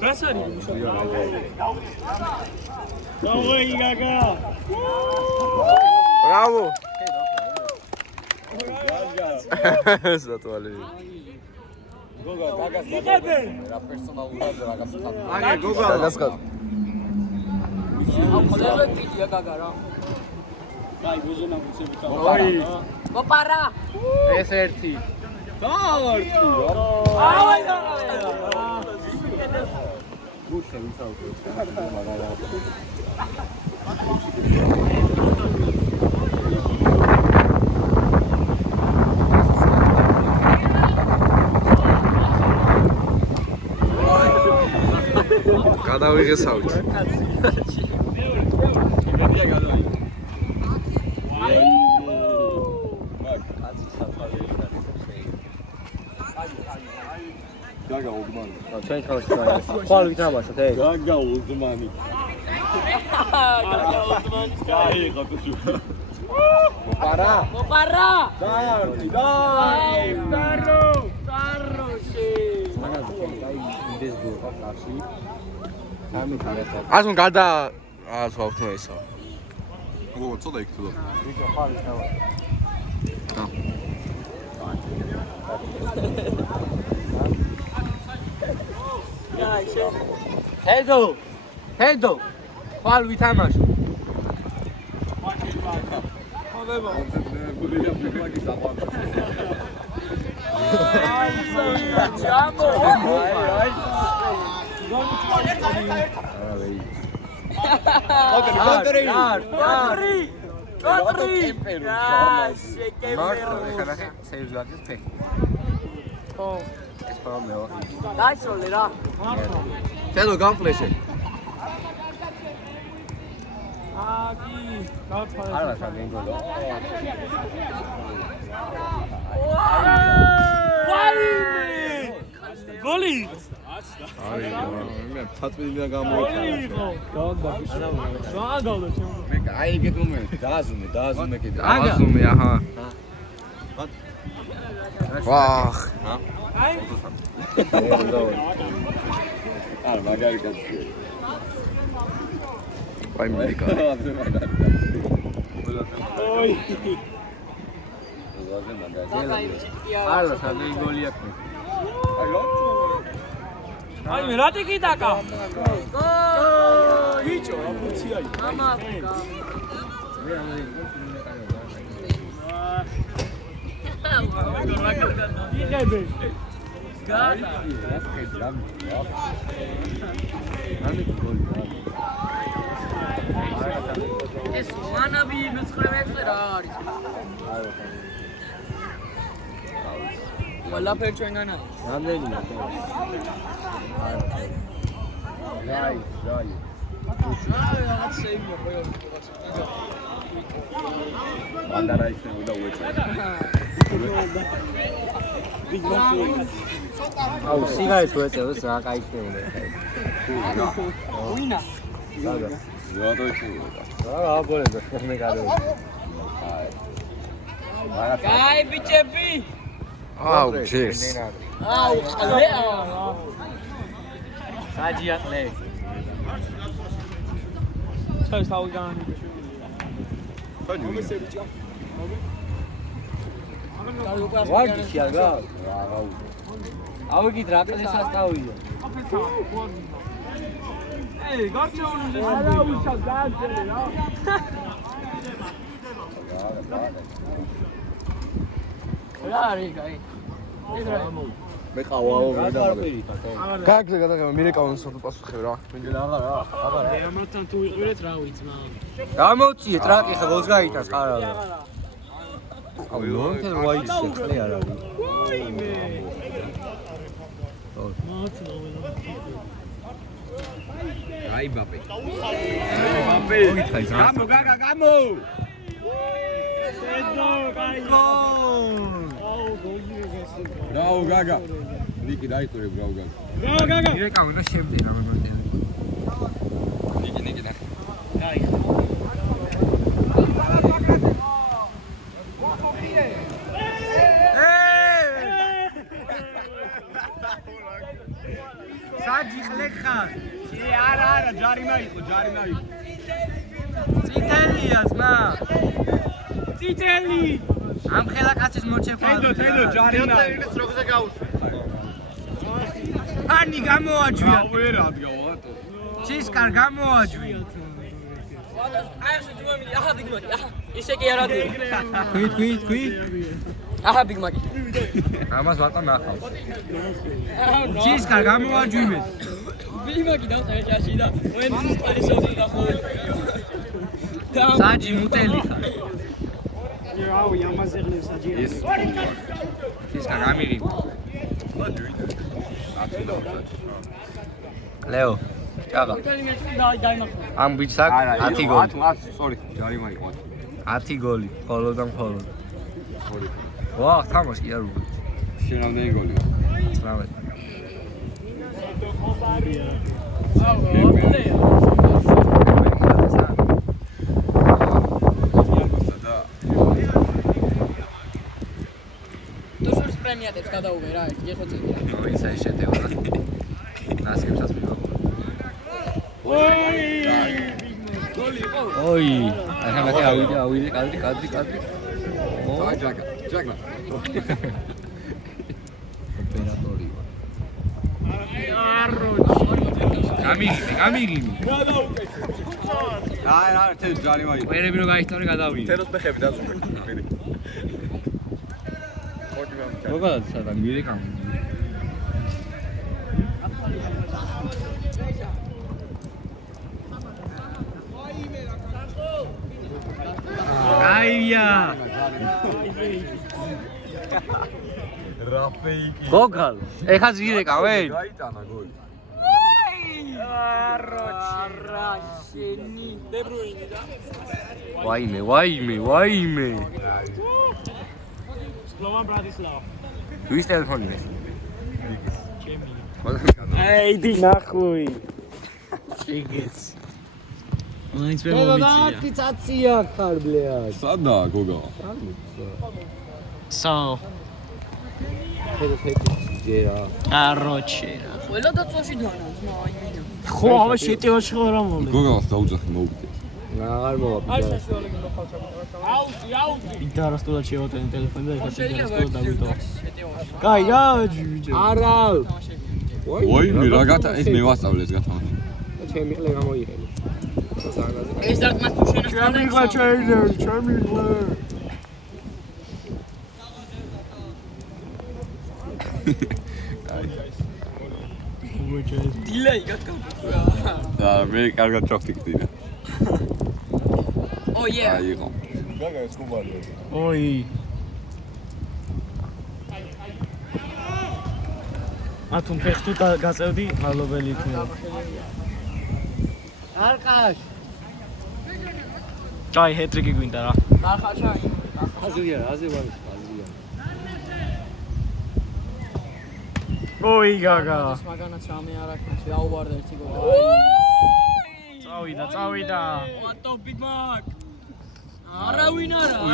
Brasari. Bravo, Gaga. Bravo. Satwali. Goga, Gagas. Era personalidade da Gagas. Goga. Gagas. Dai, bisogna sempre Vou parar. Esse é Erti. გადავიღესავთ. Gaga Oldmani. ჩვენ ხალხი ხვალ ვითამაშოთ ეგ. Gaga Oldmani. Gaga Oldmani. Para. Vou parar. ასუნ გარდა ასვავთ ესა. Goga, ცოტა იქ თუ. ჰედო ხვალ ვითამაშოთ. თედო გამფლეშე. არა საგენგოლო. Goli! მე 11-დან გამოვიდა. აი ეგეთ მომენტი დააზუმე კიდე. დააზუმე, აჰა. ვახ. არა, მაგარი კაცი. აი მეკა. Oi! არა საგენგოლი აქვს. Ai, mirate que tá cá. Bicho, mama. Es mana bi mitskrevets რა არის. ყველაფერი ჩვენგანა. რამდენი Jai. რაღაც სეივია ყველა. Mandara ისეოდა უეჭა. აუ სიგარეტს ვეწევს რა კაი შეუნდა. ვინა? ზოგადად ისეოდა. რა აბოლენდა მე გადავ. Gai bichepi. აუ, cheers. Au, qalea. საჯიაყლე. Sai, está ligando. ვარჯიში აგა. ავიგით რა კლასას დავიდე. Ei, garçom, ara uça gaze, რა. რა არის კაი? მე ყავაო გაგზე გადაგება მირეკავენ სოფტ პასუხებ რა. აღარა. ამათან თუ ვიყურეთ რა ვიცმა. გამოციე ტრაკი ხა გოს გაიტანს ხარა. აუ ლონთენ ვაიცი ხლე არ არის. ვაიმე. მათნა აი ბაპე. გამო გაგა გამო. ედო, კაი. აუ, გოგიეგესი. რაო გაგა. ნიკი დაიწყურებ რაო გაგა. რა გაგა. მირეკავენ და შემდენ ამ მომენტში. ნიკი და. კაი. საჯი ხლე ლეხა. არა, ჯარიმა იყო. წითელია ძმა. წითელი. ამ ხელა კაცის მოჩეფა. თეილო, ჯარიმა. როგორ გაუშვი? ფანი გამოაჯვია. ვერ ადგავატო. ჩისკარ გამოაჯვია. აი ეს ძმები, აჰა ბიგმაკი, აჰა. ისე კი არა დი. ქვი. აჰა ბიგმაკი. ამას ვატა ნახავს. ჩისკარ გამოაჯვიმეს. ბიგმაკი დავწერე ჭაში და ვენდის პარისოდი დახოли. საჯი მუტელი ხარ. აუ, ამაზე ღლებს საჯი. ეს ჩისკარ გამირი. ლეო, ჭაღა. ამ ბიჭს აქვს 10 გოლი. 10, sorry, ჯარიმა იყო 10 გოლი, ხოლო და მხოლოდ. ვაუ, თამაში კი არ უკვე. შენ რამდენი გოლი? 19. თუ შორს პრემიატებს გადაუღე რა, ერთი ხოცი. ისა შეტევა. ნასკებსაც მიყო. ოი, ახლა მე ავიდე, კადრი. ჯაგლა. ოპერატორი. გამიგინი. არა, თელ ჯარიმა იყო. ვერები რო გაისტორე გადავიდე. თელოს მეხები დაზუგე. როგორ სადა მირეკამ. აია. რაფეიკი. გოგალ, ეხა ზირეკა ვენ? გაიტანა გოლი. არაშენი დებრუინი და ვაიმე. სლოვან ბრატისლავა. ვის ტელეფონი ეს? აი, დი ნახუი. იგიც. მაინც ვერ მოვიწია. წაცია ხარ ბლეად. სადაა გოგა? საო ჯერა. აროჩე ყველა დაწოში დანაც მაინდა ხო, აბა შეტევაში ხო რა მომე. გოგას დაუძახი მოუგდე. აღარ მოვაფიქრე. იდა არასდროს შევატენე ტელეფონი და ეხლა არასდროს დაგვიტოვა. შეტევაში კაი, გააჯი ბიჭო. არა. ვაი, რა გათა ეს მე ვასწავლე ეს გათამაში. ჩემი ყლე გამოიყენე. ეს დარტმას თუ ჩემი ყლა ჩაიდევი, ჩემი ყლა. დილეი გაკავდა და მე კარგად ჩავფიქრე. ო 예 აი იყო. გაგა ეს კუბალი. ოი. ათუნ ფეხტუ გაწევდი, მადლობელი იქნება. არყაშ. კაი, ჰეტრიკი გვინდა რა. ახაჩა აზია. ოი გაგა. ეს მაგანაც რამე არ აქვს დაუვარდა ერთი გოლი წავიდა. what the big mark არავინ არა